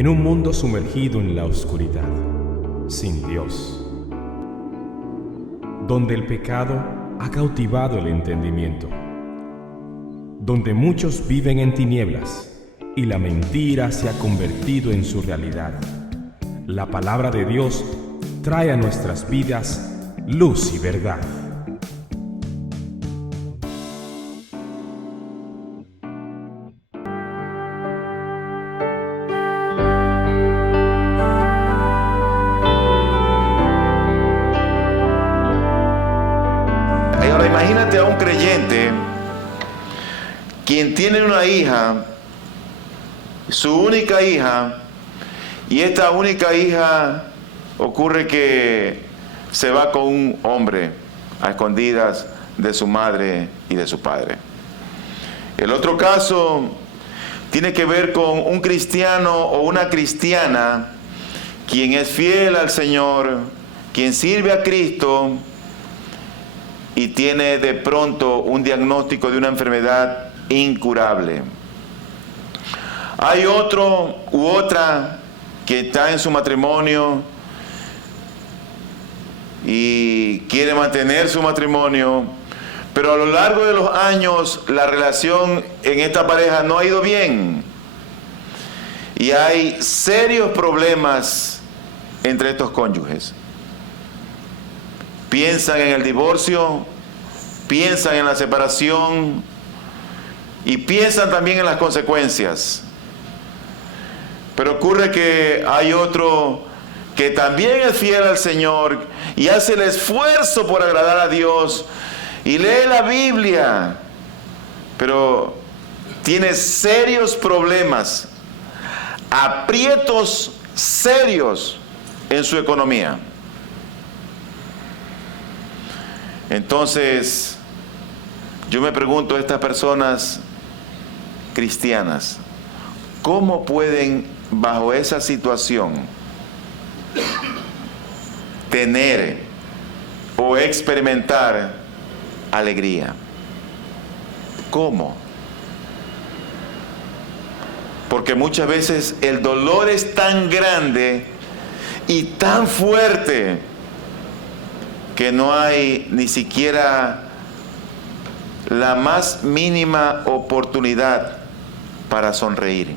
en un mundo sumergido en la oscuridad, sin Dios, donde el pecado ha cautivado el entendimiento, donde muchos viven en tinieblas y la mentira se ha convertido en su realidad. La palabra de Dios trae a nuestras vidas luz y verdad. Ahora imagínate a un creyente quien tiene una hija, su única hija, y esta única hija ocurre que se va con un hombre a escondidas de su madre y de su padre. El otro caso tiene que ver con un cristiano o una cristiana quien es fiel al Señor, quien sirve a Cristo y tiene de pronto un diagnóstico de una enfermedad incurable. Hay otro u otra que está en su matrimonio y quiere mantener su matrimonio, pero a lo largo de los años la relación en esta pareja no ha ido bien y hay serios problemas entre estos cónyuges. Piensan en el divorcio, piensan en la separación y piensan también en las consecuencias. Pero ocurre que hay otro que también es fiel al Señor y hace el esfuerzo por agradar a Dios y lee la Biblia, pero tiene serios problemas, aprietos serios en su economía. Entonces, yo me pregunto a estas personas cristianas, ¿cómo pueden bajo esa situación tener o experimentar alegría? ¿Cómo? Porque muchas veces el dolor es tan grande y tan fuerte que no hay ni siquiera la más mínima oportunidad para sonreír.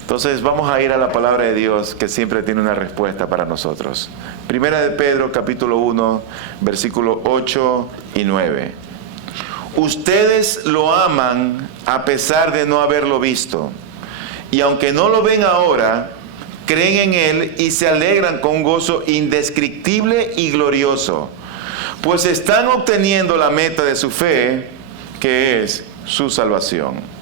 Entonces vamos a ir a la palabra de Dios que siempre tiene una respuesta para nosotros. Primera de Pedro, capítulo 1, versículos 8 y 9. Ustedes lo aman a pesar de no haberlo visto, y aunque no lo ven ahora, creen en Él y se alegran con un gozo indescriptible y glorioso, pues están obteniendo la meta de su fe, que es su salvación.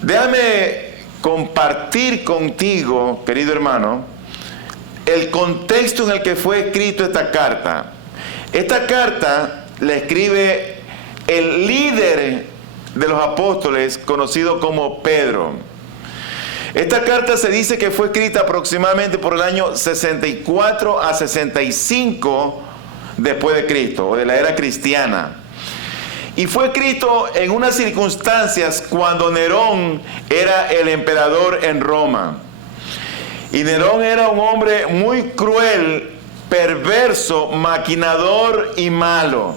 Déjame compartir contigo, querido hermano, el contexto en el que fue escrito esta carta. Esta carta la escribe el líder de los apóstoles, conocido como Pedro. Esta carta se dice que fue escrita aproximadamente por el año 64 a 65 después de Cristo, o de la era cristiana. Y fue escrito en unas circunstancias cuando Nerón era el emperador en Roma. Y Nerón era un hombre muy cruel, perverso, maquinador y malo.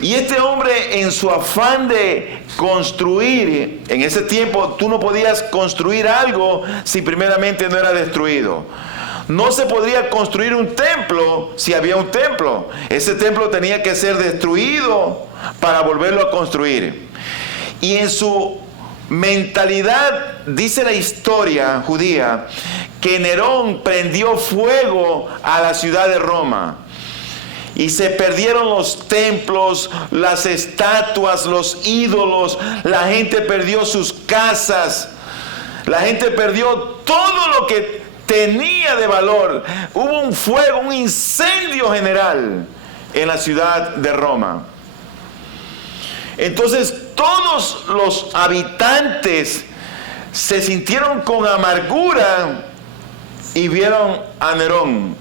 Y este hombre, en su afán de construir, en ese tiempo tú no podías construir algo si primeramente no era destruido. No se podría construir un templo si había un templo. Ese templo tenía que ser destruido para volverlo a construir. Y en su mentalidad, dice la historia judía, que Nerón prendió fuego a la ciudad de Roma. Y se perdieron los templos, las estatuas, los ídolos. La gente perdió sus casas. La gente perdió todo lo que tenía de valor. Hubo un fuego, un incendio general en la ciudad de Roma. Entonces todos los habitantes se sintieron con amargura y vieron a Nerón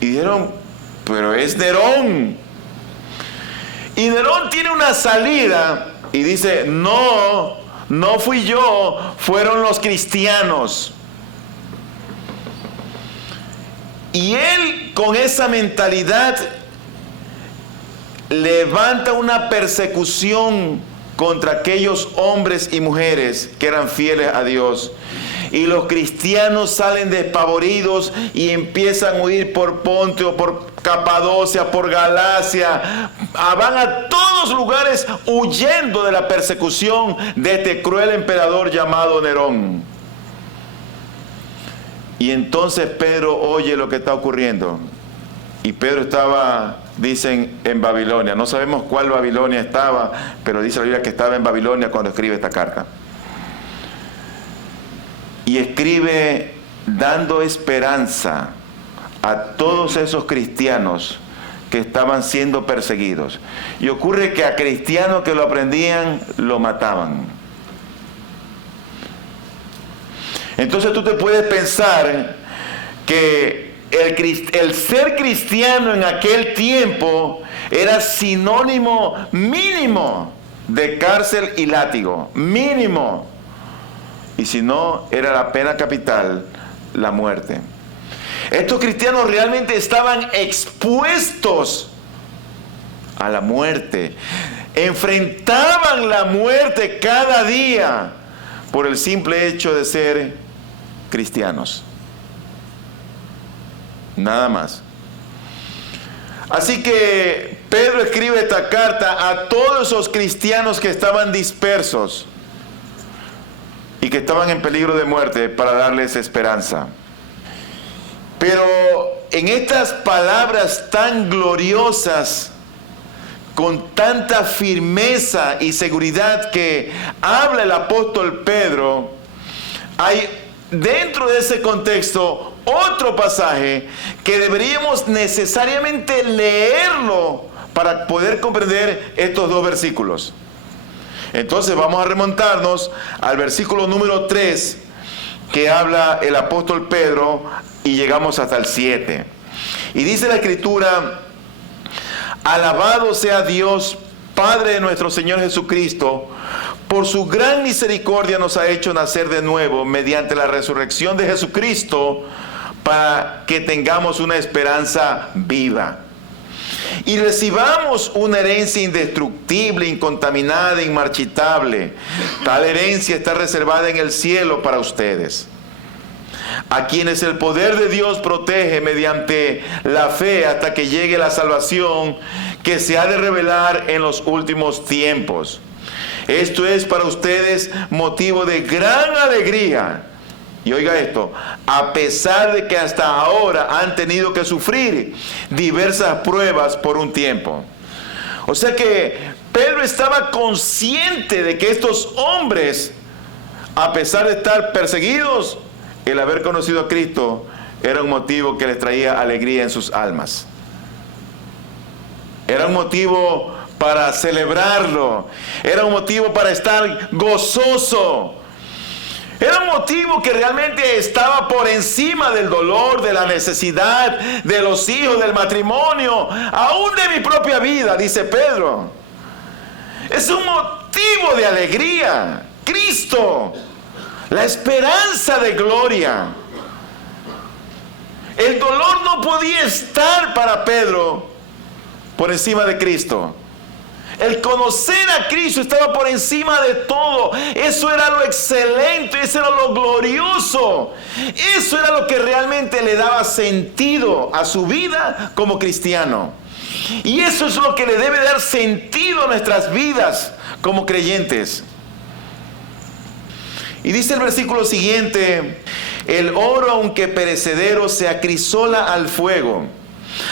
y dijeron: pero es Nerón. Y Nerón tiene una salida y dice: no no fui yo, fueron los cristianos. Y él, con esa mentalidad, levanta una persecución contra aquellos hombres y mujeres que eran fieles a Dios. Y los cristianos salen despavoridos y empiezan a huir por Ponto, por Capadocia, por Galacia. Van a todos lugares huyendo de la persecución de este cruel emperador llamado Nerón. Y entonces Pedro oye lo que está ocurriendo. Y Pedro estaba, dicen, en Babilonia. No sabemos cuál Babilonia estaba, pero dice la Biblia que estaba en Babilonia cuando escribe esta carta. Y escribe dando esperanza a todos esos cristianos que estaban siendo perseguidos. Y ocurre que a cristianos que lo aprendían, lo mataban. Entonces tú te puedes pensar que el ser cristiano en aquel tiempo era sinónimo mínimo de cárcel y látigo. Mínimo. Y si no, era la pena capital, la muerte. Estos cristianos realmente estaban expuestos a la muerte. Enfrentaban la muerte cada día por el simple hecho de ser cristianos. Nada más. Así que Pedro escribe esta carta a todos esos cristianos que estaban dispersos y que estaban en peligro de muerte para darles esperanza. Pero en estas palabras tan gloriosas, con tanta firmeza y seguridad que habla el apóstol Pedro, hay dentro de ese contexto otro pasaje que deberíamos necesariamente leerlo para poder comprender estos dos versículos. Entonces vamos a remontarnos al versículo número 3 que habla el apóstol Pedro y llegamos hasta el 7. Y dice la Escritura: alabado sea Dios, Padre de nuestro Señor Jesucristo, por su gran misericordia nos ha hecho nacer de nuevo mediante la resurrección de Jesucristo, para que tengamos una esperanza viva y recibamos una herencia indestructible, incontaminada, inmarchitable. Tal herencia está reservada en el cielo para ustedes, a quienes el poder de Dios protege mediante la fe hasta que llegue la salvación que se ha de revelar en los últimos tiempos. Esto es para ustedes motivo de gran alegría. Y oiga esto: a pesar de que hasta ahora han tenido que sufrir diversas pruebas por un tiempo. O sea que Pedro estaba consciente de que estos hombres, a pesar de estar perseguidos, el haber conocido a Cristo era un motivo que les traía alegría en sus almas. Era un motivo para celebrarlo. Era un motivo para estar gozoso. Era un motivo que realmente estaba por encima del dolor, de la necesidad, de los hijos, del matrimonio, aún de mi propia vida, dice Pedro. Es un motivo de alegría. Cristo, la esperanza de gloria. El dolor no podía estar para Pedro por encima de Cristo. El conocer a Cristo estaba por encima de todo. Eso era lo excelente, eso era lo glorioso. Eso era lo que realmente le daba sentido a su vida como cristiano. Y eso es lo que le debe dar sentido a nuestras vidas como creyentes. Y dice el versículo siguiente: el oro, aunque perecedero, se acrisola al fuego.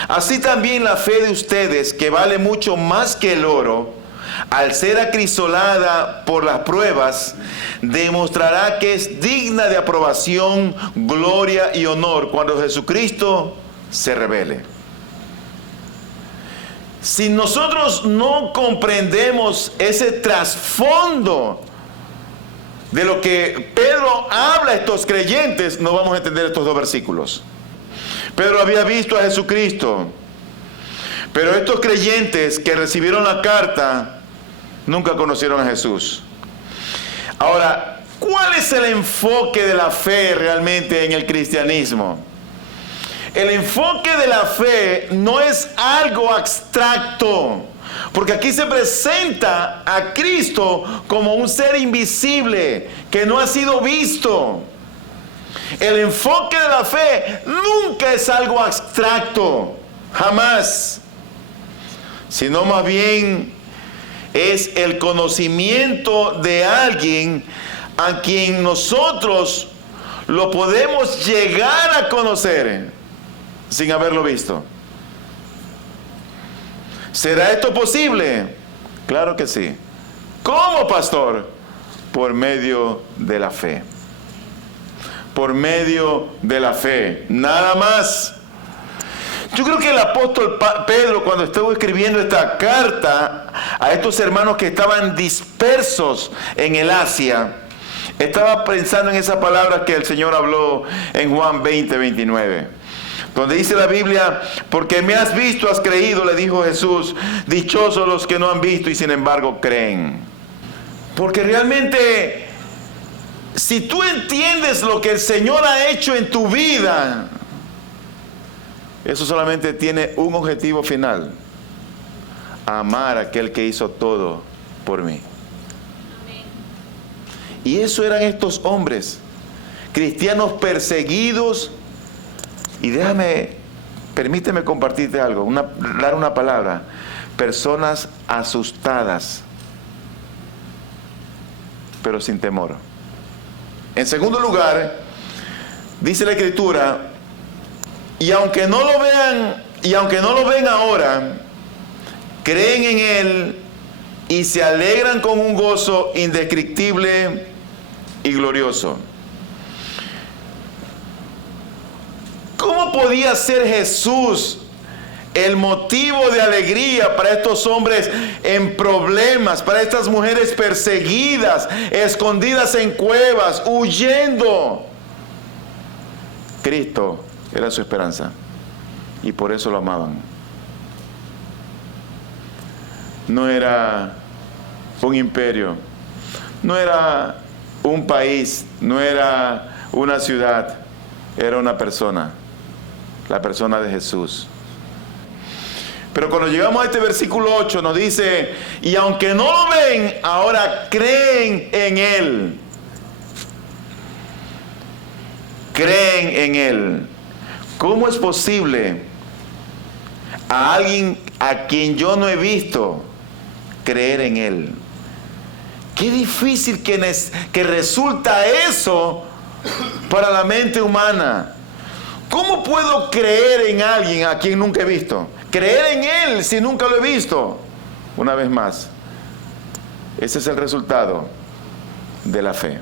Así también la fe de ustedes, que vale mucho más que el oro, al ser acrisolada por las pruebas, demostrará que es digna de aprobación, gloria y honor cuando Jesucristo se revele. Si nosotros no comprendemos ese trasfondo de lo que Pedro habla a estos creyentes, no vamos a entender estos dos versículos. Pedro había visto a Jesucristo, pero estos creyentes que recibieron la carta nunca conocieron a Jesús. Ahora, ¿cuál es el enfoque de la fe realmente en el cristianismo? El enfoque de la fe no es algo abstracto, porque aquí se presenta a Cristo como un ser invisible que no ha sido visto. El enfoque de la fe nunca es algo abstracto, jamás, sino más bien es el conocimiento de alguien a quien nosotros lo podemos llegar a conocer sin haberlo visto. ¿Será esto posible? Claro que sí. ¿Cómo, pastor? Por medio de la fe. Por medio de la fe. Nada más. Yo creo que el apóstol Pedro, cuando estuvo escribiendo esta carta a estos hermanos que estaban dispersos en el Asia, estaba pensando en esa palabra que el Señor habló en Juan 20:29. Donde dice la Biblia, porque me has visto, has creído, le dijo Jesús, dichosos los que no han visto y sin embargo creen. Porque realmente, si tú entiendes lo que el Señor ha hecho en tu vida, eso solamente tiene un objetivo final: amar a aquel que hizo todo por mí. Amén. Y eso eran estos hombres, cristianos perseguidos. Y permíteme compartirte algo, dar una palabra: personas asustadas, pero sin temor. En segundo lugar, dice la Escritura, y aunque no lo ven ahora, creen en Él y se alegran con un gozo indescriptible y glorioso. ¿Cómo podía ser Jesús el motivo de alegría para estos hombres en problemas, para estas mujeres perseguidas, escondidas en cuevas, huyendo? Cristo era su esperanza y por eso lo amaban. No era un imperio, no era un país, no era una ciudad, era una persona. La persona de Jesús. Pero cuando llegamos a este versículo 8 nos dice, y aunque no lo ven, ahora creen en Él. Creen en Él. ¿Cómo es posible a alguien a quien yo no he visto creer en Él? Qué difícil que resulta eso para la mente humana. ¿Cómo puedo creer en alguien a quien nunca he visto? Creer en Él si nunca lo he visto. Una vez más, ese es el resultado de la fe.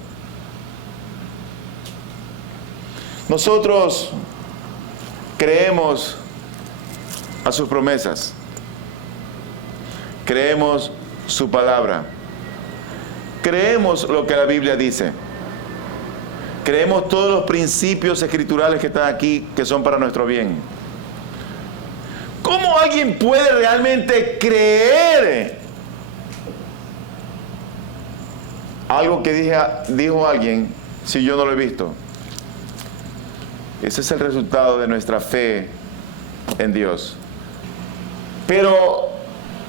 Nosotros creemos a sus promesas. Creemos su palabra. Creemos lo que la Biblia dice. Creemos todos los principios escriturales que están aquí, que son para nuestro bien. ¿Cómo alguien puede realmente creer algo que dijo alguien si yo no lo he visto? Ese es el resultado de nuestra fe en Dios. Pero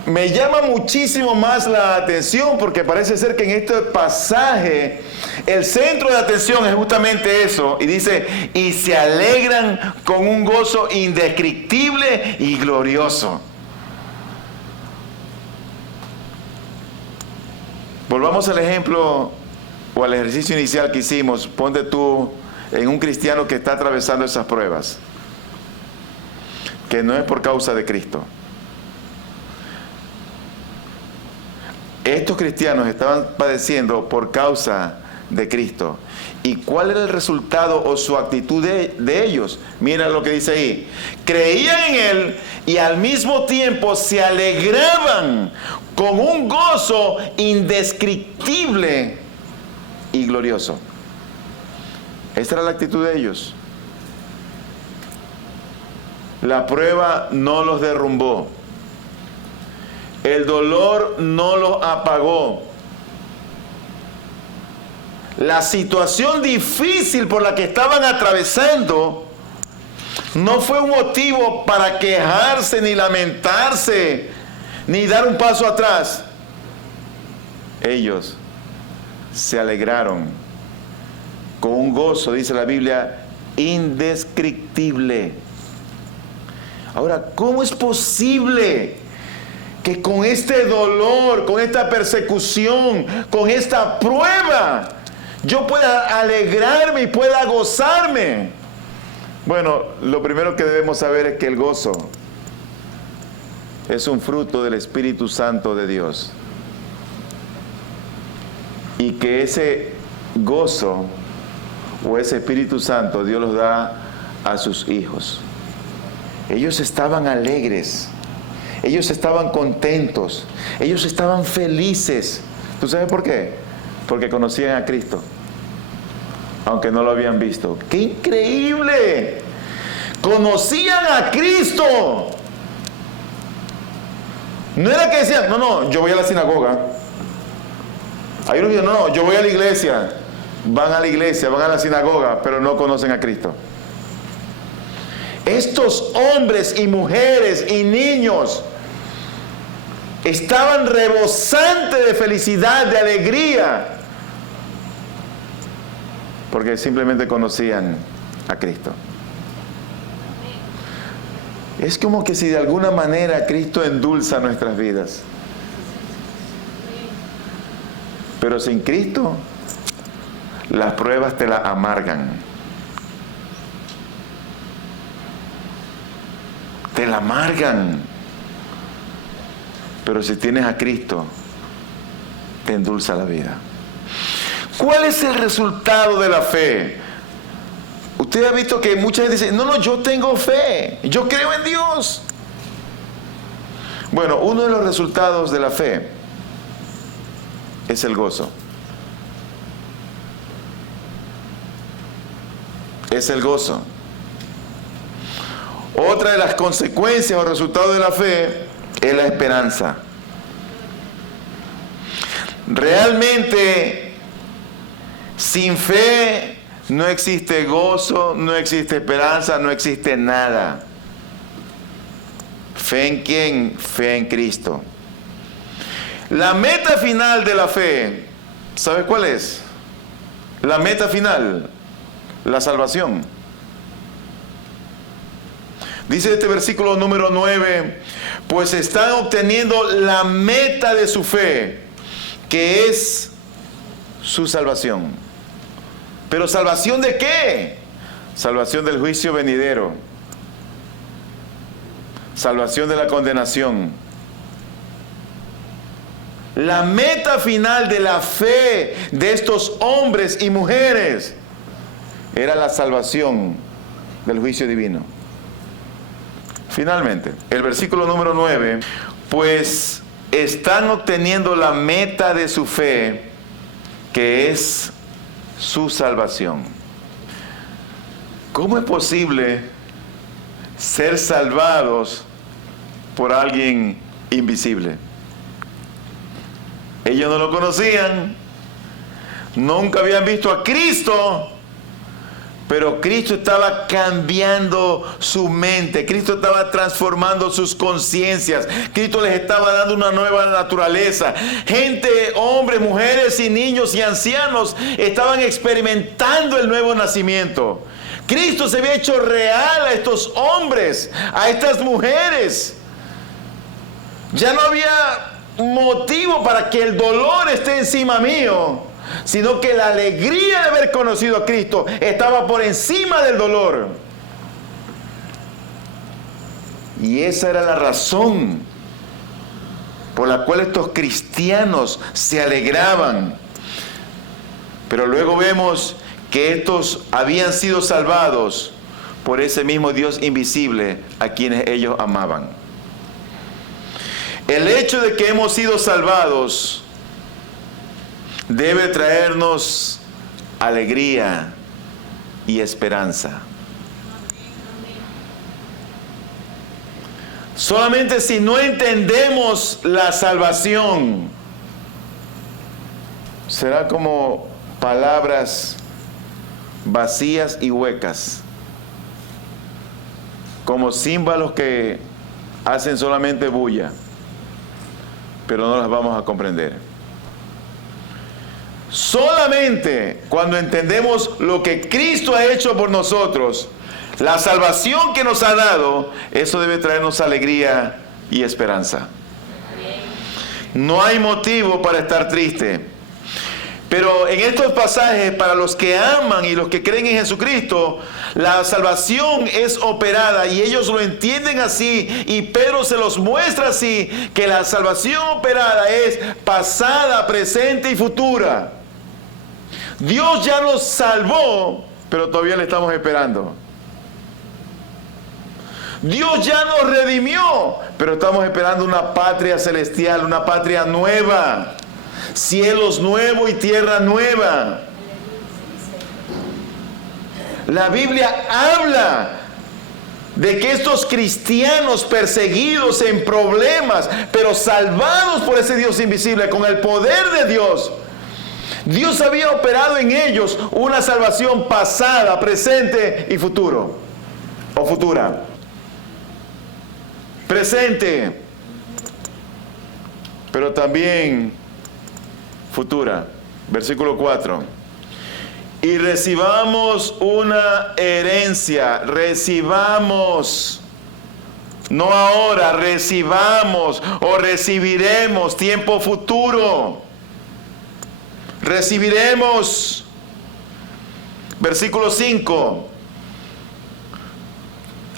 me llama muchísimo más la atención porque parece ser que en este pasaje el centro de atención es justamente eso. Y dice, y se alegran con un gozo indescriptible y glorioso. Volvamos al ejemplo o al ejercicio inicial que hicimos. Ponte tú en un cristiano que está atravesando esas pruebas, que no es por causa de Cristo. Estos cristianos estaban padeciendo por causa de Cristo. ¿Y cuál era el resultado o su actitud de ellos? Mira lo que dice ahí. Creían en Él y al mismo tiempo se alegraban con un gozo indescriptible y glorioso. Esta era la actitud de ellos. La prueba no los derrumbó. El dolor no los apagó. la situación difícil por la que estaban atravesando no fue un motivo para quejarse, ni lamentarse, ni dar un paso atrás. Ellos se alegraron con un gozo, dice la Biblia, indescriptible. Ahora, ¿cómo es posible que con este dolor, con esta persecución, con esta prueba, yo pueda alegrarme y pueda gozarme? Bueno, lo primero que debemos saber es que el gozo es un fruto del Espíritu Santo de Dios. Y que ese gozo o ese Espíritu Santo Dios los da a sus hijos. Ellos estaban alegres, ellos estaban contentos, ellos estaban felices. ¿Tú sabes por qué? Porque conocían a Cristo, aunque no lo habían visto. ¡Qué increíble! Conocían a Cristo. No era que decían, no, yo voy a la sinagoga. Hay unos que dicen, no, yo voy a la iglesia. Van a la iglesia, van a la sinagoga, pero no conocen a Cristo. Estos hombres y mujeres y niños estaban rebosantes de felicidad, de alegría, porque simplemente conocían a Cristo. Es como que si de alguna manera Cristo endulza nuestras vidas. Pero sin Cristo, las pruebas te la amargan. Te la amargan. Pero si tienes a Cristo, te endulza la vida. ¿Cuál es el resultado de la fe? Usted ha visto que mucha gente dice, no, yo tengo fe, yo creo en Dios. Bueno, uno de los resultados de la fe es el gozo. Es el gozo. Otra de las consecuencias o resultados de la fe es la esperanza. Realmente, sin fe no existe gozo, no existe esperanza, no existe nada. ¿Fe en quién? Fe en Cristo. La meta final de la fe, ¿sabes cuál es? La meta final, la salvación. Dice este versículo número 9, pues están obteniendo la meta de su fe, que es su salvación. ¿Pero salvación de qué? Salvación del juicio venidero. Salvación de la condenación. La meta final de la fe de estos hombres y mujeres era la salvación del juicio divino. Finalmente, el versículo número 9, pues están obteniendo la meta de su fe, que es su salvación. ¿Cómo es posible ser salvados por alguien invisible? Ellos no lo conocían, nunca habían visto a Cristo, pero Cristo estaba cambiando su mente, Cristo estaba transformando sus conciencias, Cristo les estaba dando una nueva naturaleza. Gente, hombres, mujeres y niños y ancianos estaban experimentando el nuevo nacimiento. Cristo se había hecho real a estos hombres, a estas mujeres. Ya no había motivo para que el dolor esté encima mío, sino que la alegría de haber conocido a Cristo estaba por encima del dolor. Y esa era la razón por la cual estos cristianos se alegraban. Pero luego vemos que estos habían sido salvados por ese mismo Dios invisible a quienes ellos amaban. El hecho de que hemos sido salvados debe traernos alegría y esperanza. Solamente si no entendemos la salvación, será como palabras vacías y huecas, como címbalos que hacen solamente bulla, pero no las vamos a comprender. Solamente cuando entendemos lo que Cristo ha hecho por nosotros, la salvación que nos ha dado, eso debe traernos alegría y esperanza. No hay motivo para estar triste. Pero en estos pasajes, para los que aman y los que creen en Jesucristo, la salvación es operada y ellos lo entienden así, y Pedro se los muestra así, que la salvación operada es pasada, presente y futura. Dios ya nos salvó, pero todavía le estamos esperando. Dios ya nos redimió, pero estamos esperando una patria celestial, una patria nueva. Cielos nuevos y tierra nueva. La Biblia habla de que estos cristianos perseguidos en problemas, pero salvados por ese Dios invisible, con el poder de Dios, Dios había operado en ellos una salvación pasada, presente y futuro, o futura. Presente, pero también futura. Versículo 4. Y recibamos una herencia. Recibamos. No ahora, recibamos o recibiremos. Tiempo futuro. Recibiremos. Versículo 5.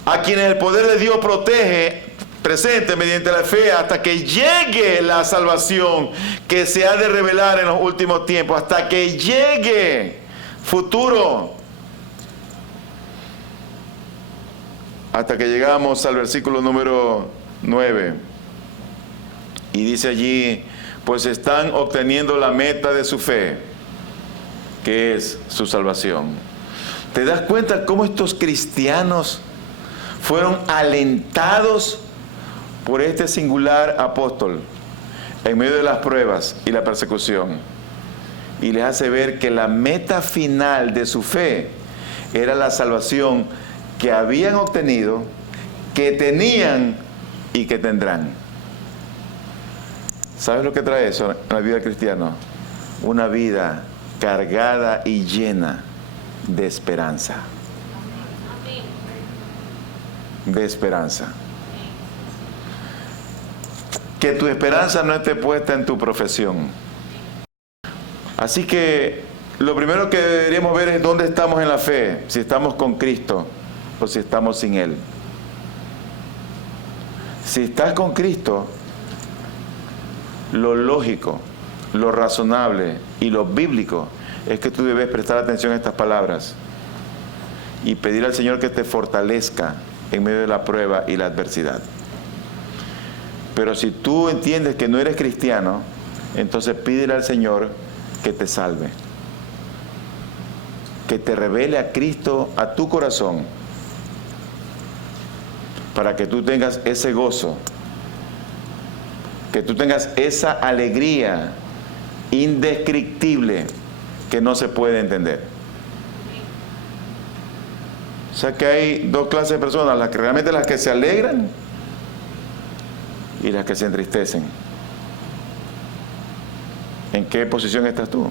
A quienes el poder de Dios protege, presente mediante la fe, hasta que llegue la salvación que se ha de revelar en los últimos tiempos, hasta que llegue, futuro, hasta que llegamos al versículo número 9, y dice allí, pues están obteniendo la meta de su fe, que es su salvación. ¿Te das cuenta cómo estos cristianos fueron alentados por este singular apóstol en medio de las pruebas y la persecución? Y les hace ver que la meta final de su fe era la salvación que habían obtenido, que tenían y que tendrán. ¿Sabes lo que trae eso en la vida del cristiano? Una vida cargada y llena de esperanza. De esperanza. Que tu esperanza no esté puesta en tu profesión. Así que lo primero que deberíamos ver es dónde estamos en la fe, si estamos con Cristo o si estamos sin Él. Si estás con Cristo, lo lógico, lo razonable y lo bíblico es que tú debes prestar atención a estas palabras y pedir al Señor que te fortalezca en medio de la prueba y la adversidad. Pero si tú entiendes que no eres cristiano, entonces pídele al Señor que te salve, que te revele a Cristo a tu corazón, para que tú tengas ese gozo, que tú tengas esa alegría indescriptible que no se puede entender. O sea que hay dos clases de personas, realmente las que se alegran y las que se entristecen. ¿En qué posición estás tú?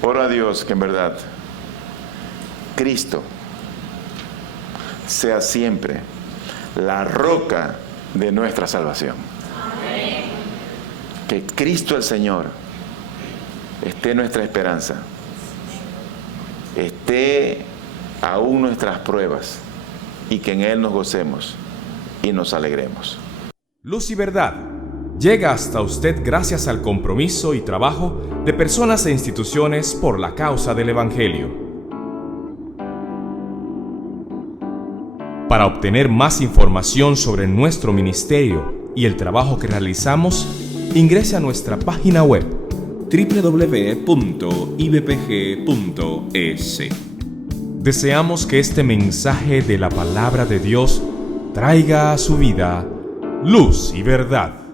Oro a Dios que en verdad Cristo sea siempre la roca de nuestra salvación. Amén. Que Cristo el Señor esté nuestra esperanza, esté aún nuestras pruebas, y que en Él nos gocemos y nos alegremos. Luz y Verdad llega hasta usted gracias al compromiso y trabajo de personas e instituciones por la causa del Evangelio. Para obtener más información sobre nuestro ministerio y el trabajo que realizamos, ingrese a nuestra página web www.ibpg.es. Deseamos que este mensaje de la palabra de Dios traiga a su vida luz y verdad.